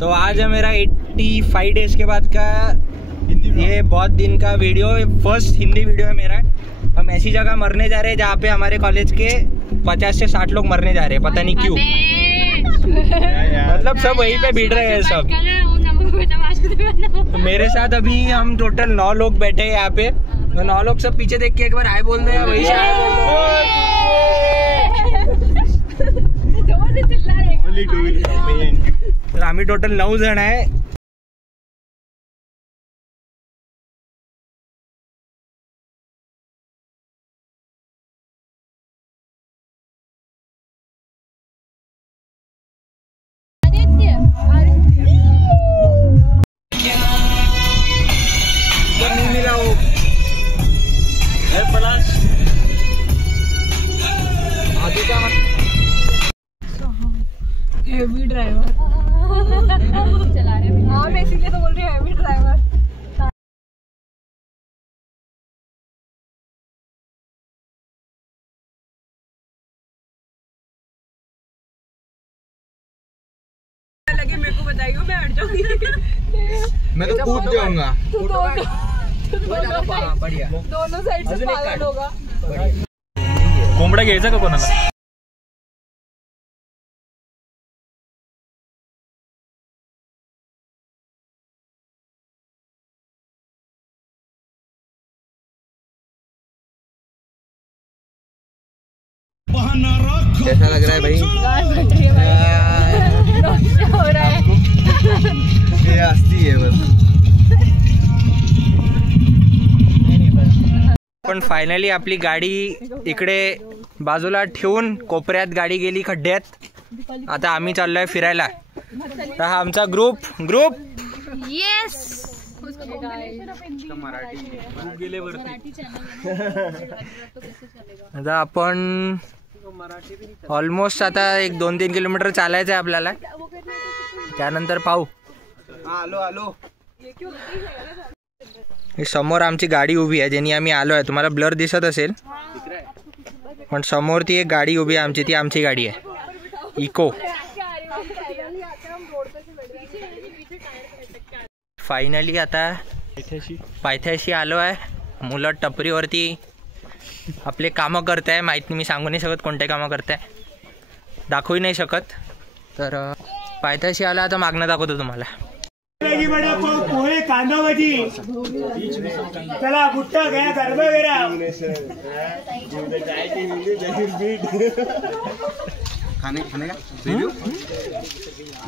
तो आज है मेरा 85 डेज के बाद का ये बहुत दिन का वीडियो, फर्स्ट हिंदी वीडियो है मेरा। हम ऐसी जगह मरने जा रहे हैं जहाँ पे हमारे कॉलेज के 50 से 60 लोग मरने जा रहे हैं, पता नहीं क्यों। मतलब सब वहीं पे भीड़ रहे हैं सब। मेरे साथ अभी हम टोटल 9 लोग बैठे हैं यहाँ पे। तो 9 लोग सब पीछे देख के एक बार हाय बोल दो, वही से हाय बोल दो। आम्ही टोटल 9 जण आहे। हेवी ड्राइवर चला रहे हैं। हाँ मैं इसीलिए तो बोल रही हूँ हेवी ड्राइवर। लगे मेरे को बताइयो, मैं हट जाऊंगी। मैं तो कूद जाऊंगा। दोनों साइड से पागल होगा। कोंबडा घ्यायचा का कोणाला? कैसा लग रहा है भाई? हो रहा है। ये हस्ती है बस। पण फायनली आपली गाडी इकडे बाजूला ठेवून कोपऱ्यात गाडी गेली खड्ड्यात। आता आम्ही चाललोय फिरायला। तर हा आमचा ग्रुप येस। आता आपण ऑलमोस्ट आता एक 2-3 किलोमीटर चालायचं आहे आपल्याला, त्यानंतर पाहू। आलो समोर आमची गाडी उभी आहे, ज्यानी आम्ही आलो आहे। तुम्हाला ब्लर दिसत असेल पण समोर ती एक गाडी उभी आहे आमची, ती आमची गाडी आहे इको। फायनली आता पायथ्याशी आलो आहे। मुलं टपरीवरती आपले कामं करताय, माहित नाही, मी सांगू नाही शकत कोणते कामं करताय, दाखवू नाही शकत। तर पायथ्याशी आला आता मागणं दाखवतो तुम्हाला। पोहे कांदा भाजी चला बुट्टा गया गरबा वेरा खाने का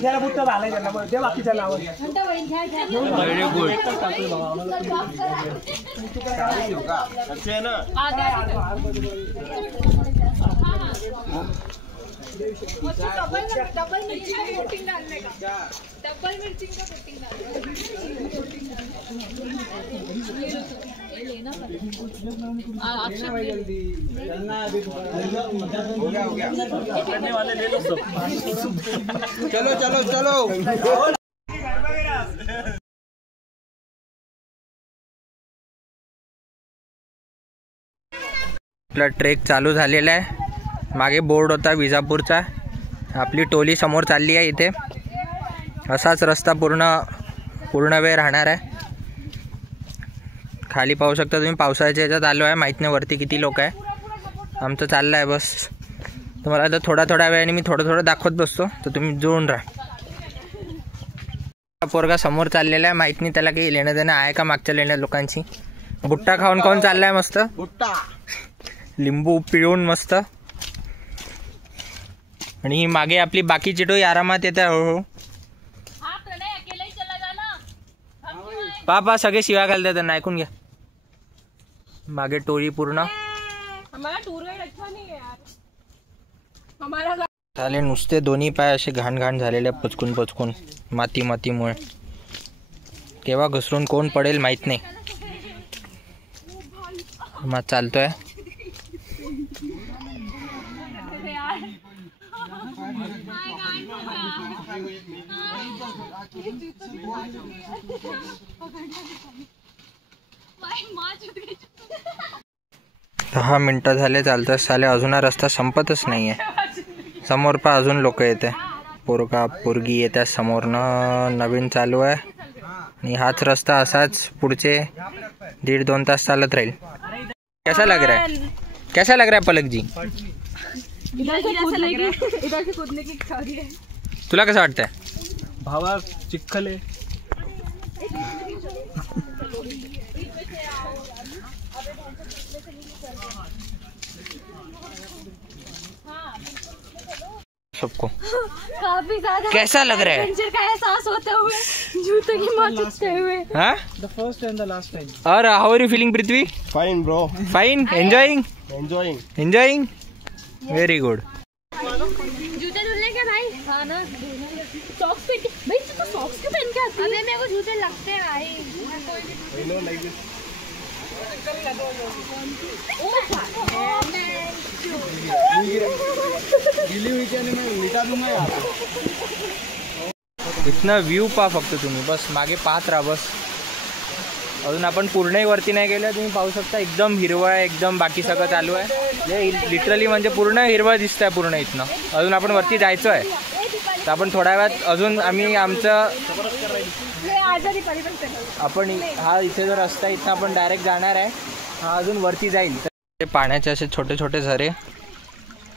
जरा बुट्टा डाले जरा बोल दे बाकी चला व्हेरी गुड। अच्छे है ना? डबल मिर्ची का कोटिंग डालने का, डबल मिर्ची का कोटिंग करने वाले ले लो सब। चलो आपला ट्रेक चालू झालेला आहे। मागे बोर्ड होता विजापूरचा। आपली टोली समोर चालली आहे। इथे असाच रस्ता पूर्ण वेळ राहणार आहे। खाली पाहू शकता तुम्ही, पावसाळ्याच्या ह्याच्यात आलो आहे, माहीत नाही वरती किती लोक आहे। आमचं चाललं आहे बस। तुम्हाला आता थोड्या वेळाने मी थोडं दाखवत बसतो, तर तुम्ही जुळून राहा। पोरगा समोर चाललेला आहे, माहीत नाही त्याला काही लेणं देणं आहे का मागच्या लेण्या लोकांची। बुट्टा खाऊन चाललाय मस्त, बुट्टा लिंबू पिळून मस्त। आणि मागे आपली बाकीची टोळी आरामात येते हळूहळू। पापा सगळे शिव्या घालतात, त्यांना ऐकून घ्या। मागे टोळी पूर्ण झाले नुसते दोन्ही पाय असे घाण झालेले पचकून मातीमुळे। केव्हा घसरून कोण पडेल माहित नाही। मग चालतोय दहा मिनिटं झाले चालतात साले, अजून हा रस्ता संपतच नाहीये। समोर पा अजून लोक येते। पोरगा पोरगी येत्या समोरनं नवीन चालू आहे आणि हाच रस्ता असाच पुढचे 1.5-2 तास चालत राहील. कैसा लग रहा है पलक जी? इधर से कूदने की इच्छा हो रही है. तुला कसं वाटतंय? भावा चिखल आहे. सबको काफी ज्यादा कैसा लग रहा है? एडवेंचर का एहसास होते हुए जूते की माचिस हुए. हाँ? The first and the last time. और how are you feeling Prithvi? Fine bro. Fine. Enjoying. Enjoying. Very good. जूते धुलने के भाई. हाँ ना. सॉक्स पे भाई तू तो सॉक्स क्यों पहन के आती है? अबे मेरे को जूते लगते हैं भाई. इथनं व्ह्यू पहा फक्त तुम्ही, बस मागे पाहत राहा बस. अजून आपण पूर्णही वरती नाही गेलो. तुम्ही पाहू शकता एकदम हिरवळ आहे, एकदम बाकी सगळं चालू आहे. लिटरली म्हणजे पूर्ण हिरवळ दिसत आहे पूर्ण इथनं. अजून आपण वरती जायचं आहे तर आपण थोड्या वेळात अजून आम्ही आमचं आपण हा इथे जो रस्ता आहे इथं आपण डायरेक्ट जाणार आहे. हा अजून वरती जाईल. तर पाण्याचे असे छोटे छोटे झरे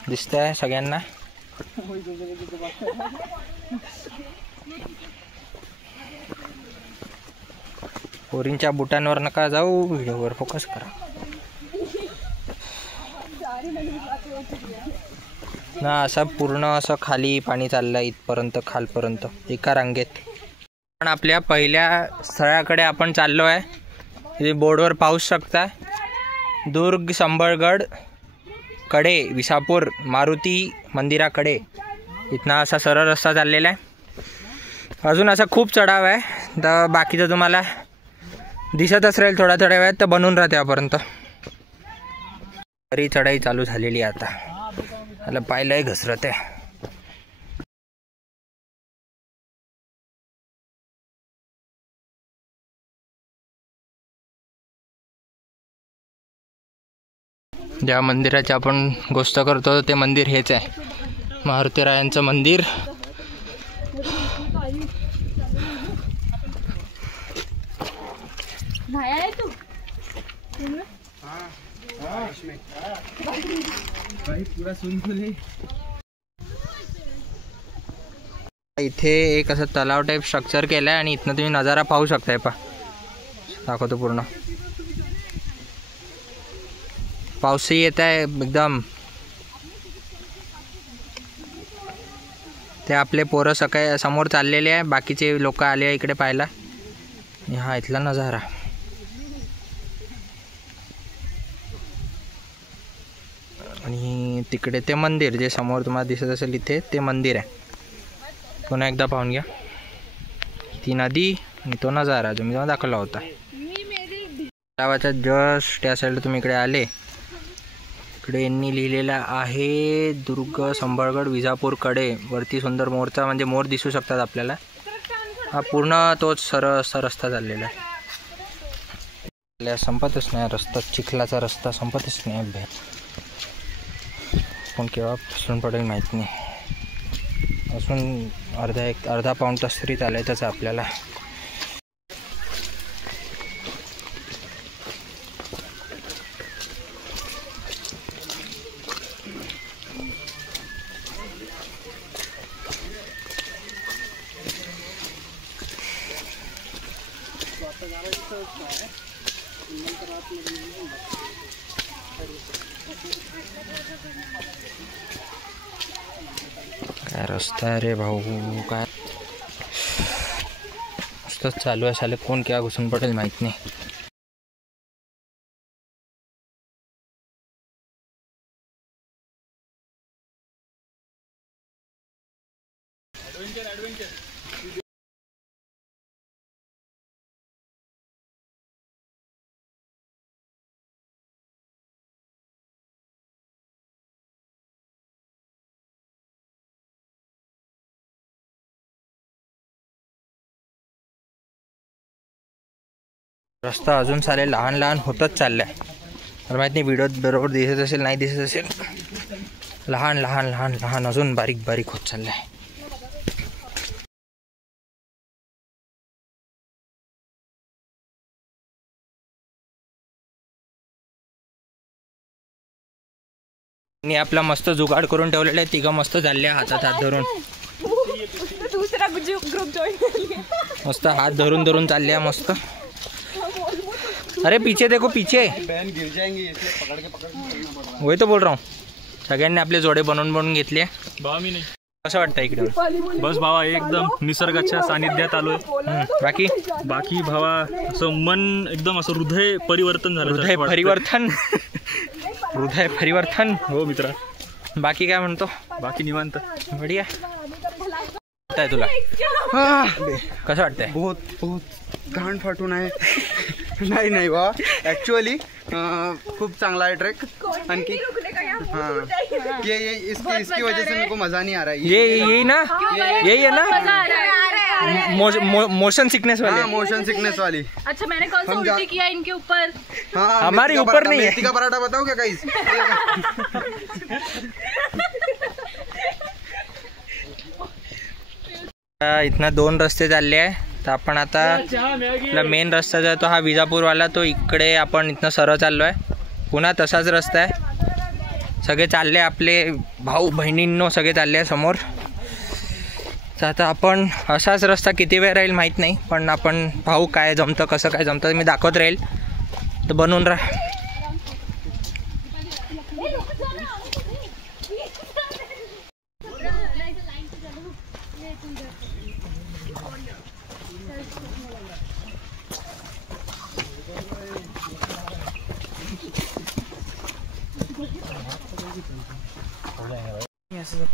दिसत आहे सगळ्यांना. पोरींच्या बुटांवर नका जाऊ, व्हिडिओवर फोकस करा ना. असं पूर्ण असं खाली पाणी चाललं इथपर्यंत खालपर्यंत एका रांगेत. पण आपल्या पहिल्या स्थळाकडे आपण चाललो आहे. इथे बोर्डवर पाहू शकता दुर्ग संबळगड कडे विसापूर मारुती मंदिराकडे. इथनं असा सरळ रस्ता चाललेला आहे. अजून असा खूप चढाव आहे. तर बाकीचं तुम्हाला दिसतच राहील थोड्या थोड्या वेळात. तर बनून राहा त्यापर्यंत. तरी चढाई चालू झालेली आहे आता. त्याला पाहिलंय घसरत आहे. ज्या मंदिराची आपण गोष्ट करतो ते मंदिर हेच आहे, मारुतीरायांचं मंदिर. इथे एक असं तलाव टाईप स्ट्रक्चर केलं आहे आणि इथनं तुम्ही नजारा पाहू शकताय. दाखवतो पूर्ण. पाऊसही येत आहे एकदम. ते आपले पोरं सकाळी समोर चाललेले आहे, बाकीचे लोक आले आहे इकडे पाहायला. हा इथला नजारा. आणि तिकडे ते मंदिर जे समोर तुम्हाला दिसत असेल इथे ते मंदिर आहे. पुन्हा एकदा पाहून घ्या. ती नदी आणि तो नजारा जो मी तुम्हाला दाखवला होता. गावाच्या जस्ट त्या साईडला तुम्ही इकडे आले, इकडे यांनी लिहिलेलं आहे दुर्ग संबळगड विजापूरकडे. वरती सुंदर मोरचा म्हणजे मोर दिसू शकतात आपल्याला. हा पूर्ण तोच सरळ रस्ता चाललेला आहे. संपतच नाही रस्ता. चिखलाचा रस्ता संपतच नाही. पण केव्हा पासून पडेल माहीत नाही. असून अर्धा पाऊण तास तरी चालायचंच आपल्याला. काय रस्ता आहे रे भाऊ, काय रस्ताच चालू आहे. साले कोण केव्हा घुसून पडेल माहीत नाही. रस्ता अजून सारे लहान लहान होतच चाललाय. मला माहित नाही व्हिडिओत बरोबर दिसत असेल नाही दिसत असेल. लहान लहान लहान लहान अजून बारीक बारीक होत चाललाय. मी आपला मस्त जुगाड करून ठेवलेला आहे. तिघं मस्त चालले हातात हात धरून. दूसरा ग्रुप जॉइन मस्त हात धरून धरून चालले मस्त. अरे पीछे देखो पीछे. बहन गिर जाएंगी इसलिए पकड़ के वही तो बोल रहा हूँ. सगळ्यांनी आपले जोडे बनवून घेतले. भावा मी नाही. कसं वाटतं इकडे? बस भावा एकदम निसर्गाच्या सानिध्यात आलोय. बाकी बाकी भावा असं मन एकदम असं हृदय परिवर्तन झालं. हृदय परिवर्तन. हृदय परिवर्तन. हो मित्रा. बाकी काय म्हणतो? बाकी निवांत. बढिया. वाटतंय तुला? कसं वाटतंय? बहुत बहुत घाण फाटून आहे. नाही नाही वा ऍक्च्युअली खूप चांगला आहे ट्रेक. आणखी हाँ ये इसकी वजह से मेरे को मजा नहीं आ रहा है. यही ना, यही है ना मोशन सिकनेस वाले. हाँ मोशन सिकनेस वाली. अच्छा मैंने कल से उल्टी किया इनके ऊपर. हाँ हमारे ऊपर नहीं है. मेथी का पराठा बताओ क्या गाइस? इथनं 2 रस्ते चालले आहे. तर आपण आता आपला मेन रस्ता जो आहे तो हा विजापूरवाला, तो इकडे आपण इथनं सरळ चाललो आहे. पुन्हा तसाच रस्ता आहे. सगळे चालले आपले भाऊ बहिणींनो सगळे चालले आहे समोर. तर आता आपण असाच रस्ता किती वेळ राहील माहीत नाही, पण आपण भाऊ काय जमतं कसं काय जमतं मी दाखवत राहील. तर बनवून राहा.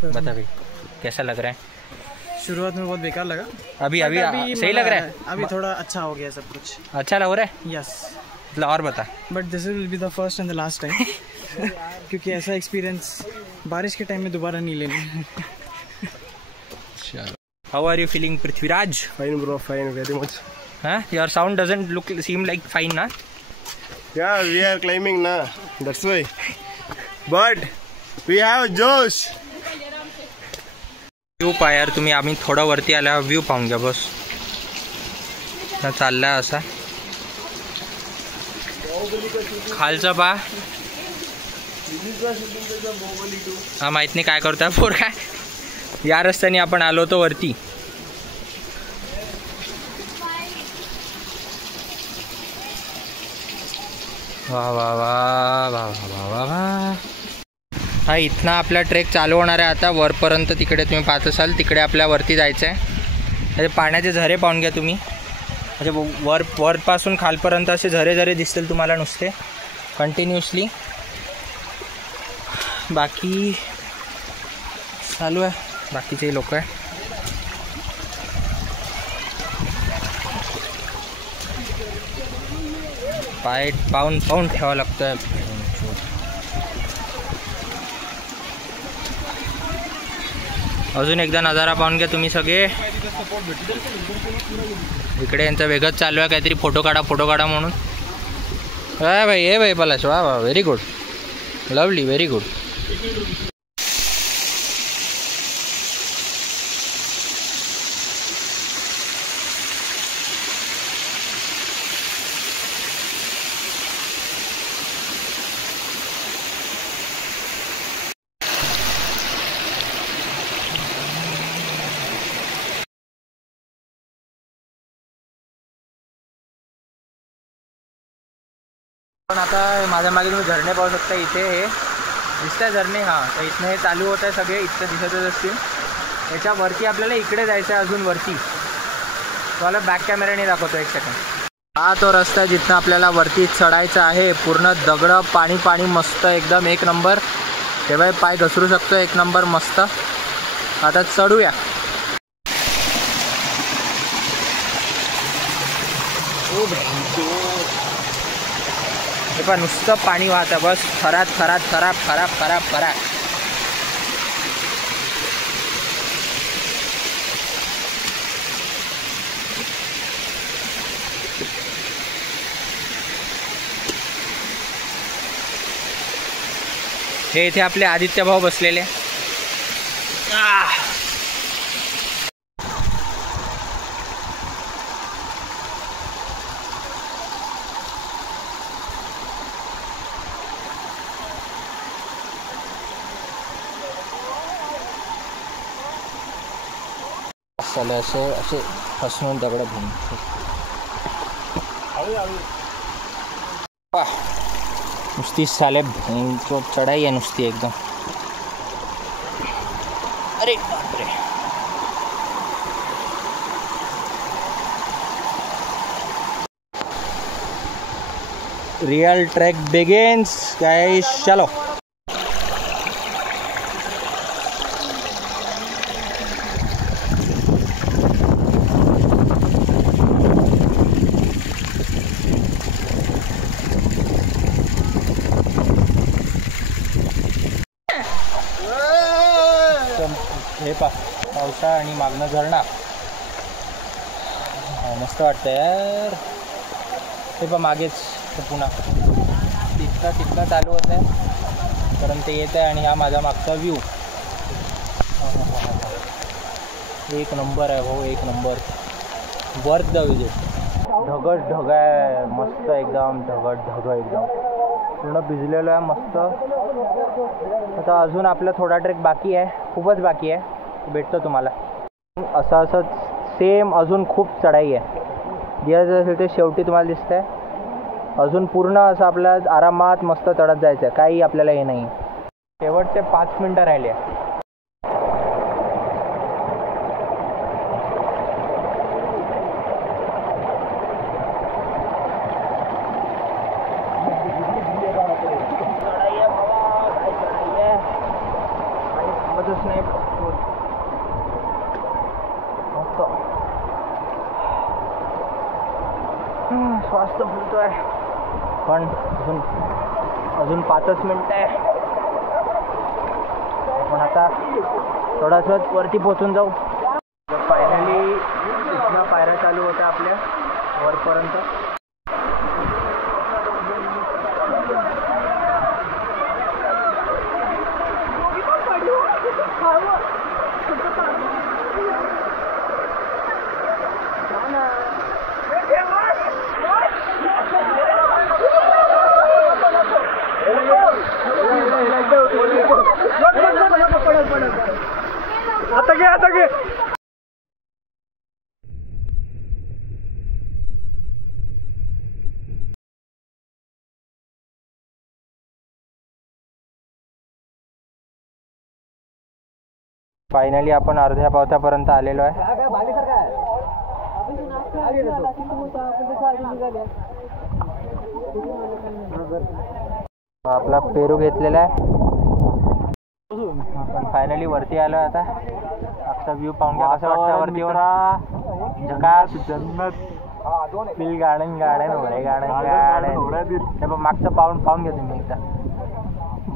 बता भाई कैसा लग रहा है? शुरुआत में बहुत बेकार लगा. अभी सही लग रहा है. अभी थोड़ा अच्छा हो गया सब कुछ. अच्छा लग रहा है. यस. मतलब और बता. But this will be the first and the last time. क्योंकि ऐसा एक्सपीरियंस बारिश के टाइम में दोबारा नहीं लेना. How are you feeling Prithviraj? Fine bro, fine, very much. Your sound doesn't seem like fine ना. Yeah, we are climbing na. That's why. But we have Josh. View पहा यार तुम्ही. आम्ही थोडं वरती आल्यावर व्ह्यू पाहून घ्या बस. चाललाय असा खालचा पहा. हा माहित नाही काय करतोय पोर काय. या रस्त्याने आपण आलो होतो वरती. वा वा वा वा वा वा वा. हा इथनं आपला ट्रेक चालू होणार आहे आता वरपर्यंत. तिकडे तुम्ही पाहत असाल तिकडे आपल्या वरती जायचं आहे. अरे पाण्याचे झरे पाहून घ्या तुम्ही. म्हणजे वरपासून खालपर्यंत असे झरे झरे दिसतील तुम्हाला नुसते कंटिन्युअसली. बाकी चालू आहे बाकीचे लोक आहे. पाय पाहून ठेवावं लागतं. अजून एकदा नजारा पाहून घ्या तुम्ही सगळे. इकडे यांचं वेगळंच चालू आहे काहीतरी फोटो काढा म्हणून. हा भाई हे भाई पलाश. वा वा very good. Lovely very good. पण आता माझ्या मागे तुम्ही झरणे पाहू शकता. इथे हे दिसतंय झरणे. हां तर इथनं हे चालू होत आहे सगळे. इथं दिसतच असतील. त्याच्यावरती आपल्याला इकडे जायचं आहे अजून वरती. तुम्हाला बॅक कॅमेऱ्याने दाखवतो एक सेकंड. हा तो रस्ता आहे जिथनं आपल्याला वरती चढायचं आहे. पूर्ण दगडं पाणी पाणी मस्त एकदम एक नंबर. तेव्हा पाय घसरू शकतो एक नंबर मस्त. आता चढूया. हे पण नुसतं पाणी वाहतं बस. खराब खराब खराब खराब खराब खराब. हे इथे आपले आदित्य भाऊ बसलेले. साले असे असे फसवून दगड घेऊन नुसती साले जो चढाई आहे नुसती एकदम. अरे बापरे. Real track begins guys. चलो. हे पावसा आणि मागणं झरणा मस्त वाटतं यार. हे मागेच पुन्हा तिथला चालू होत आहे पर्यंत येत आहे. आणि हा माझा मागचा व्ह्यू एक नंबर आहे भाऊ, एक नंबर. Worth the visit. ढग आहे मस्त एकदम. ढग एकदम पूर्ण भिजलेलं आहे मस्त. आता अजून आपला थोडा ट्रेक बाकी आहे, खूपच बाकी आहे. भेटतो तुम्हाला. असं सेम अजून खूप चढाई आहे. जे असेल ते शेवटी तुम्हाला दिसतंय. अजून पूर्ण असं आपल्या आरामात मस्त चढत जायचं आहे. काही आपल्याला हे नाही. शेवटचे 5 मिनटं राहिले आहे. श्वास तर फुलतोय पण अजून 5 मिनिटं आहे. पण आता थोडासा वरती पोचून जाऊ. फायनली इथनं पायऱ्या चालू होत्या आपल्या वरपर्यंत. आता घे. फायनली आपण अर्ध्या पावसापर्यंत आलेलो आहे. आपला पेरू घेतलेला आहे. आपण फायनली वरती आलो आहे. आता आजचा व्ह्यू पाहून घ्या कसा वाटतं वरतीवर. झकास जन्नत बिल गार्डन हे पण मागचं पाहून घ्या तुम्ही एकदा.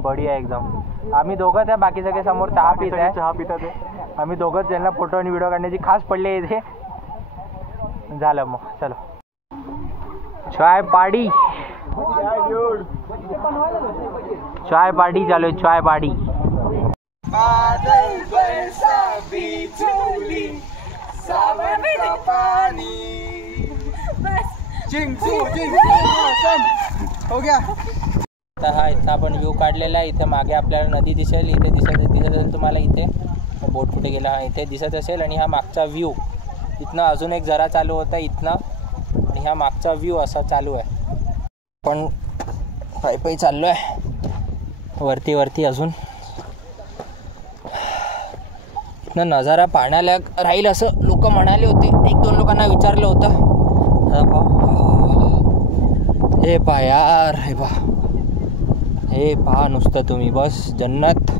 बढी आहे एकदम. आम्ही दोघं त्या बाकी सगळे समोर चहा पितात. आम्ही दोघंच ज्यांना फोटो आणि व्हिडिओ काढण्याची खास पडली इथे. झालं मग चलो. चाय पार्टी चालू आहे. चाय पार्टी. बादल बरसा बिजुली सावन का पानी चिंचू हो गया. आता हा इथं आपण व्ह्यू काढलेला आहे. इथं मागे आपल्याला नदी दिसेल. इथे दिसत असेल तुम्हाला. इथे बोट कुठे गेला हा इथे दिसत असेल. आणि हा मागचा व्ह्यू इथनं अजून एक जरा चालू होता इथनं. आणि हा मागचा व्ह्यू असा चालू आहे. पण पायी चाललो आहे वरती अजून. इथनं नजारा पाहण्याला राहील असं लोक म्हणाले होते. 1-2 लोकांना विचारलं होतं. हे पहा यार, हे पहा नुसतं तुम्ही बस. जन्नत.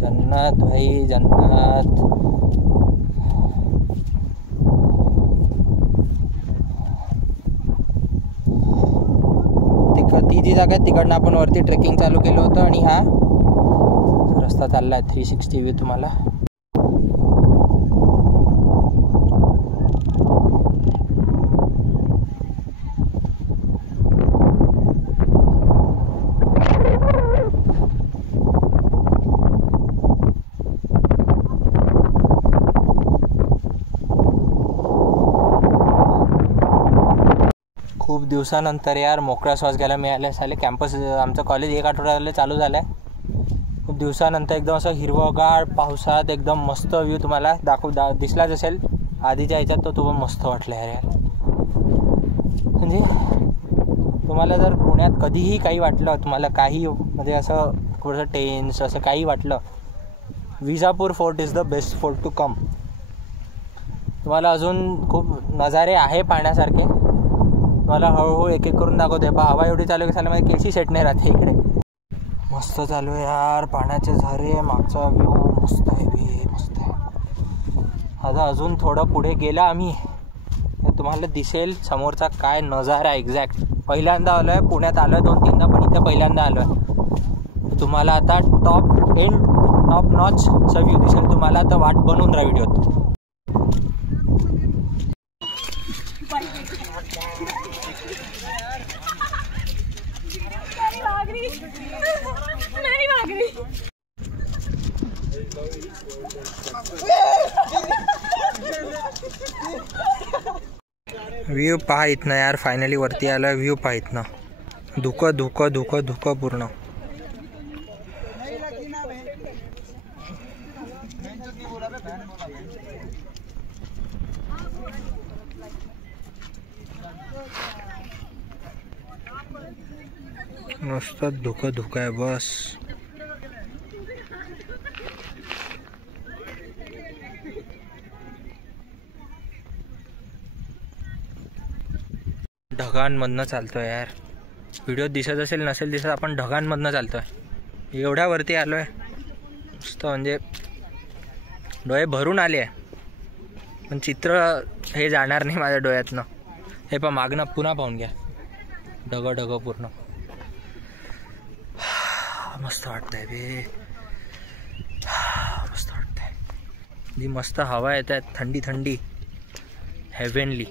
जन्नत भाई जन्नत. ती जी जागा आहे तिकडनं आपण वरती ट्रेकिंग चालू केलं होतं. आणि हा रस्ता चालला आहे 360 व्ह्यू तुम्हाला. खूप दिवसानंतर यार मोकळा श्वास घ्यायला मिळाला. साले कॅम्पस आमचं कॉलेज 1 आठवडा झालं चालू झालं आहे. खूप दिवसानंतर एकदम असं हिरवगार पावसात एकदम मस्त व्ह्यू तुम्हाला दिसलाच असेल आधीच्या ह्याच्यात, तो पण मस्त वाटला यार. म्हणजे तुम्हाला जर पुण्यात कधीही काही वाटलं, तुम्हाला काही म्हणजे असं थोडंसं टेन्स असं काही वाटलं, Vijapur fort is the best fort to come. तुम्हाला अजून खूप नजारे आहे पाहण्यासारखे. तुम्हाला हळूहळू एक एक करून दाखवते. हवा एवढी चालू की मला केसी सेट नाही राहते इकडे. मस्त चालू आहे यार, पाण्याचे झरे, मागचा व्ह्यू मस्त आहे मस्त आहे. आता अजून थोडं पुढे गेला आम्ही, तुम्हाला दिसेल समोरचा काय नजारा आहे एक्झॅक्ट. पहिल्यांदा आलो आहे पुण्यात, आलो आहे 2-3दा, पण इथे पहिल्यांदा आलो आहे. तुम्हाला आता टॉप नॉचचा व्ह्यू दिसेल तुम्हाला. आता वाट बनवून राहा व्हिडिओत. व्ह्यू पहा इथनं यार, फायनली वरती आला. व्ह्यू पहा इथनं, धुकं धुकं धुकं धुकं पूर्ण. नुसतं धुकं धुकं आहे बस. ढगांमधनं चालतोय यार. व्हिडिओ दिसत असेल नसेल दिसत, आपण ढगांमधनं चालतोय. एवढ्या वरती आलो आहे मस्त, म्हणजे डोळे भरून आले आहे. पण चित्र हे जाणार नाही माझ्या डोळ्यातनं. हे पण मागणं पुन्हा पाहून घ्या, ढग पूर्ण. मस्त वाटतंय बे, मस्त वाटतंय. जी मस्त हवा येत आहे, थंडी थंडी, हेव्हनली.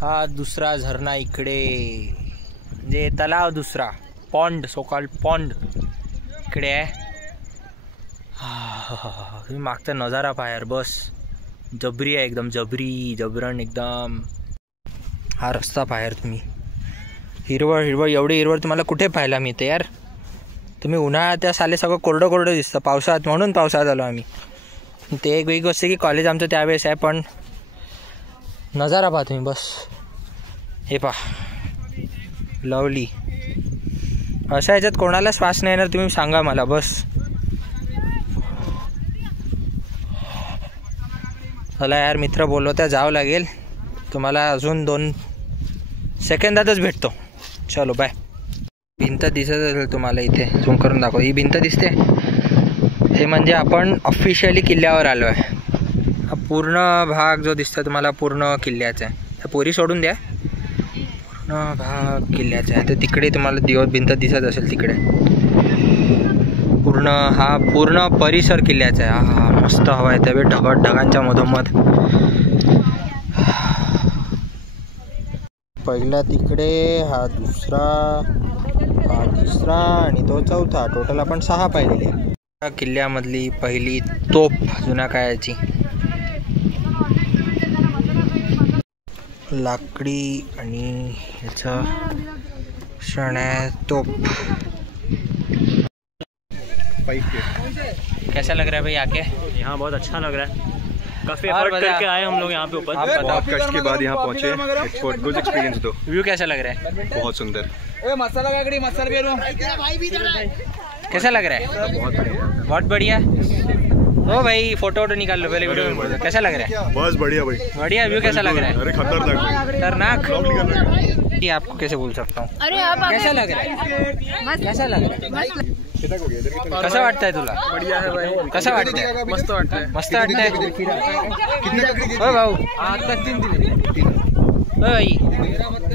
हा दुसरा झरणा इकडे, म्हणजे तलाव दुसरा, पॉन्ड, सोकॉल्ड पॉन्ड इकडे आहे. तुम्ही मागचा नजारा पहा यार, बस जबरी आहे एकदम, जबरण एकदम. हा रस्ता पहा यार तुम्ही, हिरवळ एवढी हिरवळ तुम्हाला कुठे पाहायला मिळते यार. तुम्ही उन्हाळ्यात त्या साले सगळं कोरडं दिसतं, पावसाळ्यात म्हणून पावसाळ्यात आलो आम्ही. ते एक वेगळी गोष्ट की कॉलेज आमचं त्यावेळेस आहे, पण नजारा पहा तुम्ही बस. हे पहा लवली. अशा ह्याच्यात कोणाला श्वास नाही येणार तुम्ही सांगा मला बस. चला यार, मित्र बोलवत्या, जावं लागेल. तुम्हाला अजून 2 सेकंदातच भेटतो. चलो बाय. भिंत दिसत असेल तुम्हाला, इथे झूम करून दाखव. ही भिंत दिसते, हे म्हणजे आपण ऑफिशियली किल्ल्यावर आलो आहे. हा पूर्ण भाग जो दिसतो तुम्हाला पूर्ण किल्ल्याचा आहे. त्या पोरी सोडून द्या, पूर्ण भाग किल्ल्याचा आहे. तर तिकडे तुम्हाला भिंत दिसत असेल तिकडे, पूर्ण परिसर किल्ल्याचा आहे. हा मस्त हवा आहे त्यावेळी, ढगांच्या मधोमध. पहिला तिकडे, हा दुसरा, हा तिसरा आणि तो चौथा. टोटल आपण 6 पाहिलेले. किल्ल्यामधली पहिली तोफ जुन्या काळाची, लाकडी आणि ह्याचा शण्या तोफ. कैसा लग रहा है भाई आके? यहाँ बहुत अच्छा लग रहा है, काफी एफर्ट करके आए हम लोग यहाँ पे ऊपर. बहुत कष्ट के बाद यहाँ पहुँचे. गुड एक्सपीरियंस दो. व्यू कैसा लग रहा है? बहुत सुंदर. कैसा लग रहा है? बहुत बढ़िया. ओ भाई फोटो निकाल लो पहले, वीडियो में. कैसा लग रहा है? बस बढ़िया भाई, बढ़िया. व्यू कैसा लग रहा है? अरे खतरनाक. ये आपको कैसे बोल सकता हूँ. अरे आप कैसा लग रहा है? कैसा लग रहा है? कसं वाटतंय तुला? बढ़िया है भाई. कसं वाटतंय? मस्त वाटतंय. मस्त वाटतंय. हो भाऊ, आता 3 दिले. ओ भाई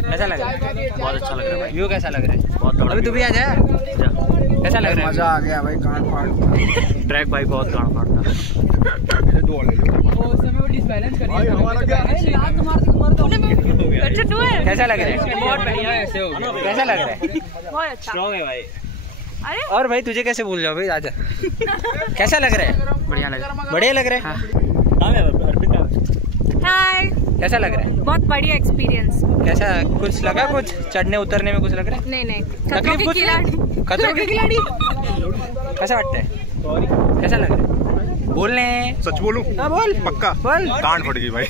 कैसा लग रहा है? बहुत अच्छा लग रहा है भाई. व्यू कैसा लग रहा है? बहुत तगड़ा. अभी तू भी आ जा. कैसा लग रहा है? मजा आ गया भाई, कान फाड़. ट्रैक भाई बहुत गाँव फाड़ता है. कैसा लग रहा है? बहुत बढ़िया. कैसा लग रहा है? बहुत अच्छा. स्ट्रॉन्ग है भाई. अरे और भाई तुझे कैसे भूल जाओ भाई, आजा. कैसा लग रहा है? बढ़िया लग रहा है. बढ़िया लग रहा है. नाम है अर्पित. हाय. कैसा लग रहा है? बहुत बढ़िया एक्सपीरियंस। कैसा कुछ लगा? कुछ चढ़ने उतरने में कुछ लग रहा है? नहीं तकलीफ कुछ नहीं? खतरों के खिलाड़ी कैसा लगता है? कैसा लग रहा है? बोलने सच बोलूं? हाँ बोल। पक्का बोल। कान फट गई भाई।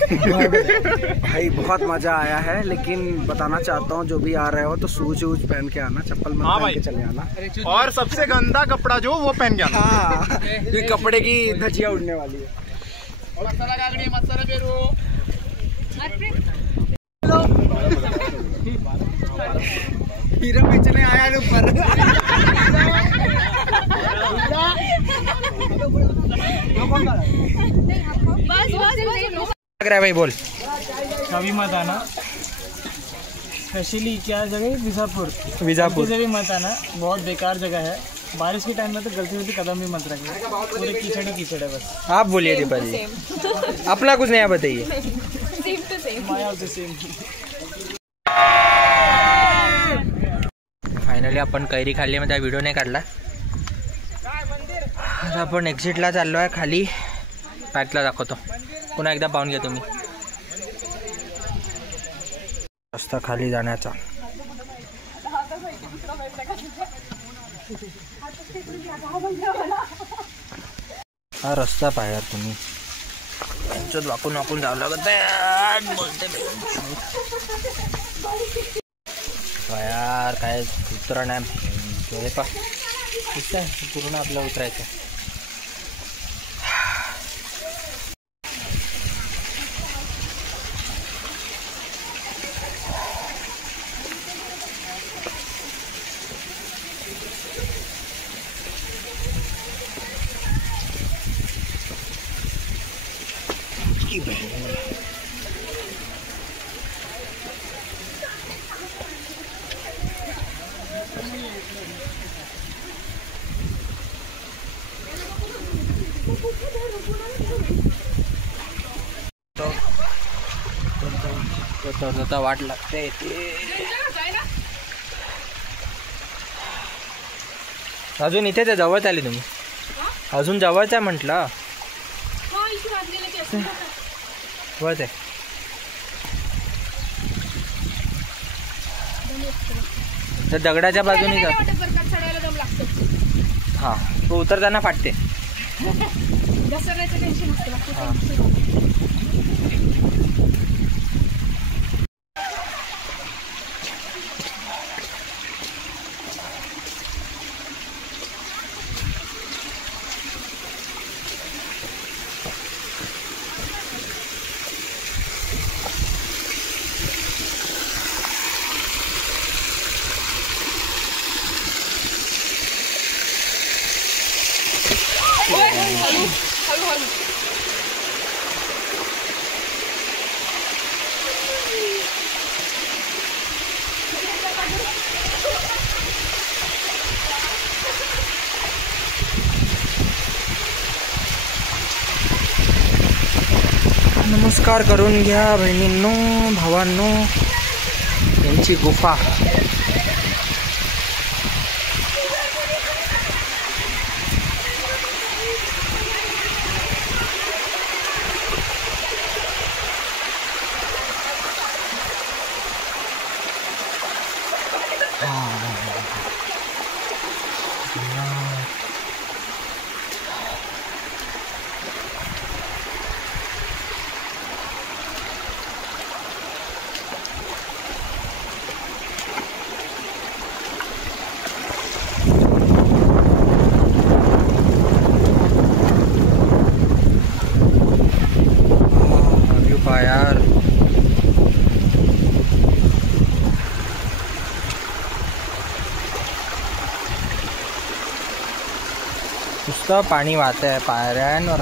भाई बहुत मजा आया है, लेकिन बताना चाहता हूँ जो भी आ रहे हो तो शूज वूज पहन के आना, चप्पल मत पहन के चले आना। और सबसे गंदा कपड़ा जो वो पहन के आना। हाँ, ये कपड़े की धजिया उड़ने वाली है। हीरो बेचने आया है ऊपर। लग रहा है भाई? बोल। कभी मत आना, स्पेशली क्या जगह है? विजापुर। विजापुर से भी मत आना, बहुत बेकार जगह है। बारिश के टाइम में तो गलती से कदम भी मत रखना, पूरे कीचड़ ही कीचड़ है बस। आप बोलिए दीपा जी, अपना कुछ नया बताइए। फायनली आपण कैरी खाल्ली, मध्ये व्हिडिओ नाही काढला. आता आपण एक्झिटला चाललो आहे खाली. पॅकला दाखवतो, पुन्हा एकदा पाहून घ्या तुम्ही रस्ता खाली जाण्याचा. हा रस्ता पाहा यार तुम्ही, यांच्यात वाकून वाकून जावं लागत आहे. बोलते यार काय उतरा नाही पा पूर्ण आपलं उतरायचं. तो वाट लागते अजून इथे तर जवळच आले तुम्ही, अजून जवळच आहे म्हटलं. जवळच आहे. तर दगडाच्या बाजूने जा. हा तो उतरताना फाटते. नमस्कार करून घ्या बहिणींनो, भावांनो. यांची गुफा यार. नुसतं पाणी वाहत आहे पायऱ्यांवर.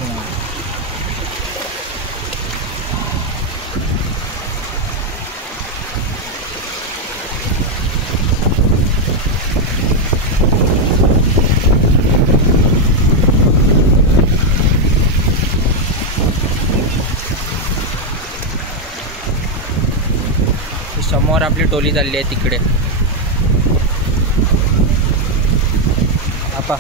समोर आपली टोली चालली आहे तिकडे. आपा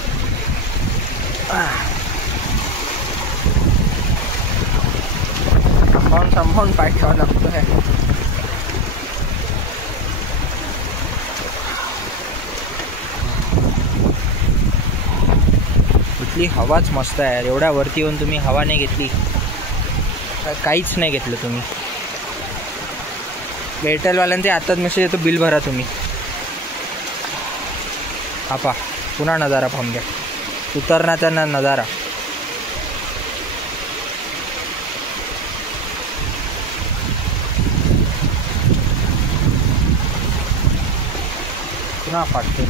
सांभाळून पाय ठेवावा लागतोय. इथली हवाच मस्त आहे. एवढ्या वरती येऊन तुम्ही हवा नाही घेतली, काहीच नाही घेतलं तुम्ही. एअरटेलवाल्यांचे आताच मेसेज येतो, बिल भरा तुम्ही. हा पा पुन्हा नजारा पाहून घ्या, उतरण्याचा नजारा. पुन्हा पाठते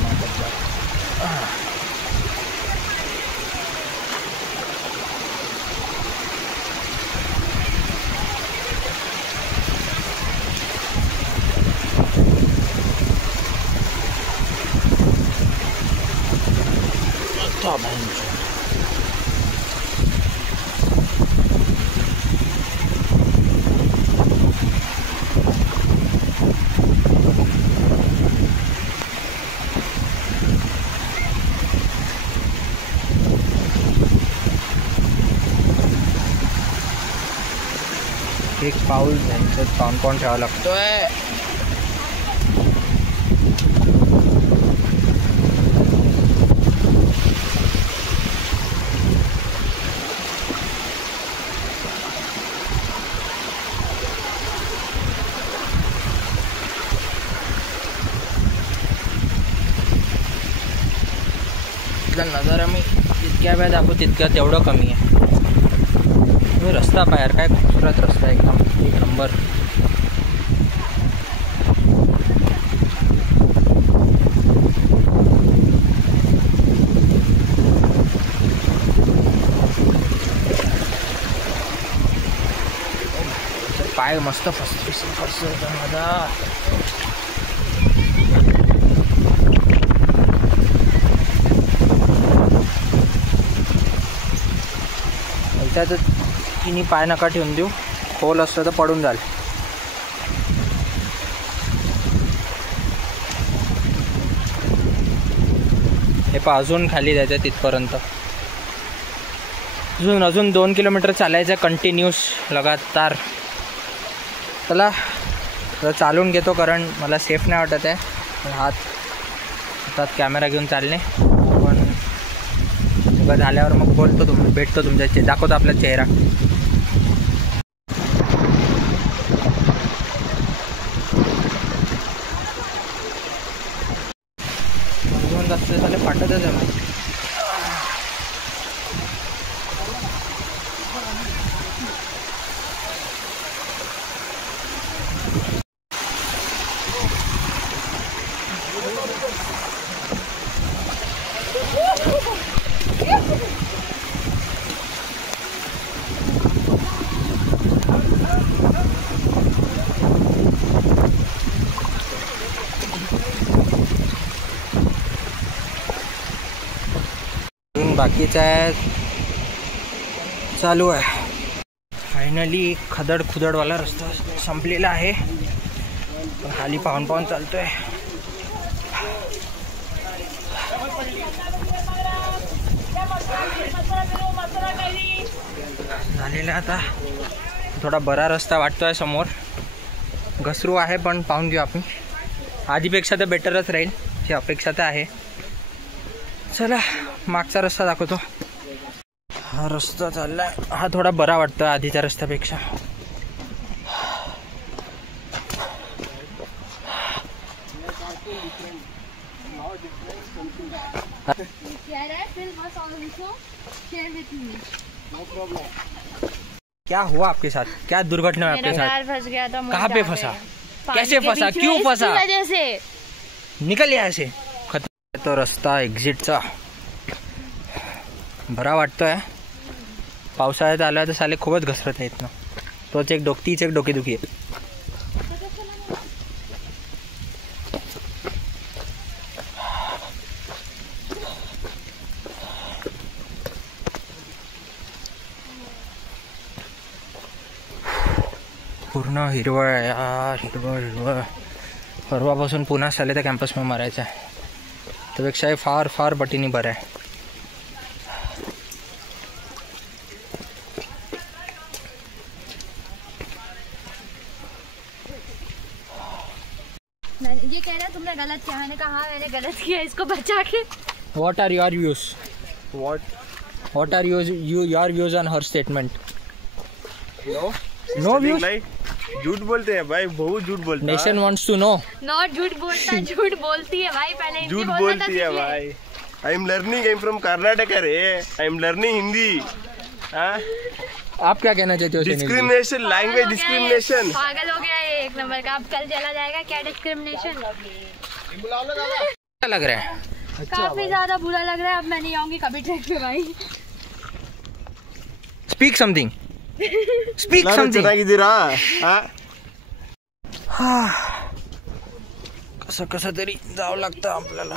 एक पाऊल त्यांच्यात पाऊन ठेवावा लागतोय. नजारा मी जितक्या वेळ दाखवू तितक्या तेवढं कमी आहे. रस्ता पायर काय खूबसूरत रस्ता आहे, एकदम एक नंबर. पाय मस्त फसतो माझा. तर तिने पाय नका ठेवून देऊ, खोल असतं तर पडून जाईल. हे पा अजून खाली जायचं तिथपर्यंत. अजून 2 किलोमीटर चालायचं कंटिन्यूस लगातार. चला चालून घेतो, कारण मला सेफ नाही वाटत आहे हातात कॅमेरा घेऊन चालणे. पण झाल्यावर मग बोलतो, भेटतो तुमच्या, दाखवतो आपला चेहरा. अजून जास्त झाले फाटतच आहे मग. बाकीचं आहे चालू आहे. फायनली खदड खुदडवाला रस्ता संपलेला आहे, पण खाली पाहून चालतोय. झालेला आता थोडा बरा रस्ता वाटतोय. समोर घसरू आहे, पण पाहून घेऊ आपण. आधीपेक्षा तर बेटरच राहील ही अपेक्षा तर आहे. चला मागचा रस्ता दाखवतो. हा रस्ता चाललाय, हा थोडा बरा वाटतो आधीच्या रस्त्यापेक्षा. क्या हुआ आपके साथ? क्या दुर्घटना है आपके साथ? फंस गया था. कहाँ पे फंसा? कैसे फंसा? क्यों फंसा? वजह से निकल यहाँ से. तो रस्ता एक्झिटचा बरा वाटतोय. पावसाळ्यात आला तर साले खूपच घसरत आहेत ना. तोच एक डोकेदुखी आहे. पूर्ण हिरवळ आहे यार, हिरवळ. परवापासून पुन्हा चालले त्या कॅम्पसमध्ये मारायचं आहे. त्यापेक्षा हे फार बटीने बरं आहे. ये कह रहे हैं तुमने गलत किया। मैंने कहा हाँ मैंने गलत किया, इसको बचा के। What are your views? What are your views on her statement? No views? झूठ बोलते हैं भाई, बहुत झूठ बोलते हैं। Nation wants to know. Not झूठ बोलता, झूठ बोलती है भाई। पहले हिंदी झूठ बोलना बोलती है भाई। I am learning, I am from Karnataka रे। I am learning Hindi. आप क्या कहना चाहते हो? Discrimination, language discrimination. पागल हो गया ये एक नंबर का। अब कल चला जाएगा क्या डिस्क्रिमिनेशन? क्या लग रहा है? काफी ज्यादा बुरा लग रहा है। अब मैं नहीं आऊंगी कभी ट्रैक पे भाई। Speak something. Speak something. कसं तरी जावं लागतं आपल्याला.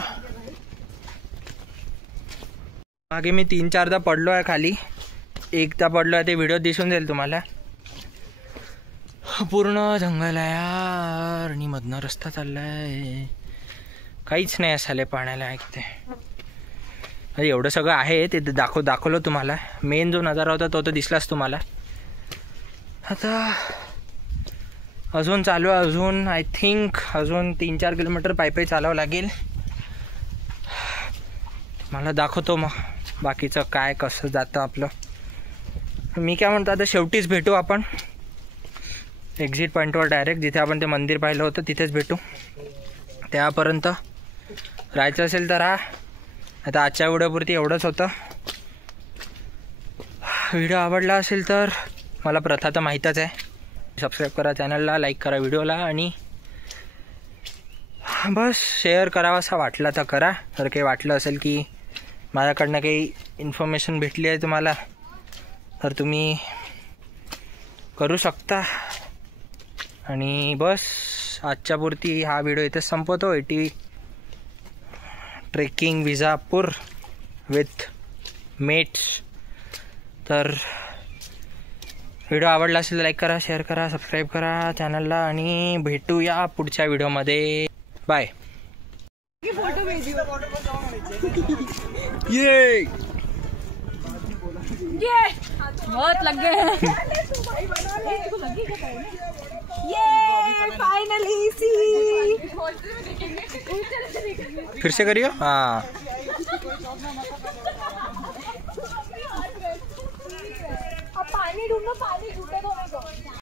मागे मी 3-4दा पडलो आहे खाली. एकदा पडलो आहे, ते व्हिडिओ दिसून जाईल तुम्हाला. पूर्ण जंगल आहे यार आणि मधनं रस्ता चाललाय. काहीच नाही असाले पाण्याला ऐकते. एवढं सगळं आहे ते दाखवलं तुम्हाला. मेन जो नजारा होता तो तर दिसलाच तुम्हाला. आता अजून चालू आहे. अजून आय थिंक अजून 3-4 किलोमीटर पायी चालावं लागेल. मला दाखवतो मग बाकीचं काय कसं जातं आपलं. मी काय म्हणतो आता शेवटीच भेटू आपण एक्झिट पॉईंटवर डायरेक्ट, जिथे आपण ते मंदिर पाहिलं होतं तिथेच भेटू. त्यापर्यंत राहायचं असेल तर राहा. आता आजच्या व्हिडिओपुरती एवढंच होतं. व्हिडिओ आवडला असेल तर मला प्रथा तर माहीतच आहे, सबस्क्राईब करा चॅनलला, लाईक करा व्हिडिओला आणि बस शेअर करावा असा वाटला तर करा. तर काही वाटलं असेल की माझ्याकडनं काही इन्फॉर्मेशन भेटली आहे तुम्हाला तर तुम्ही करू शकता. आणि बस आजच्यापुरती हा व्हिडिओ इथेच संपवतो. Trekking Vijapur with mates. तर व्हिडिओ आवडला असेल तर लाईक करा, शेअर करा, सबस्क्राईब करा चॅनलला आणि भेटूया पुढच्या व्हिडिओमध्ये. बाय. ये बहुत लग गए। फाइनली सी। फिर से करियो. हाँ अब पानी ढूंढो, पानी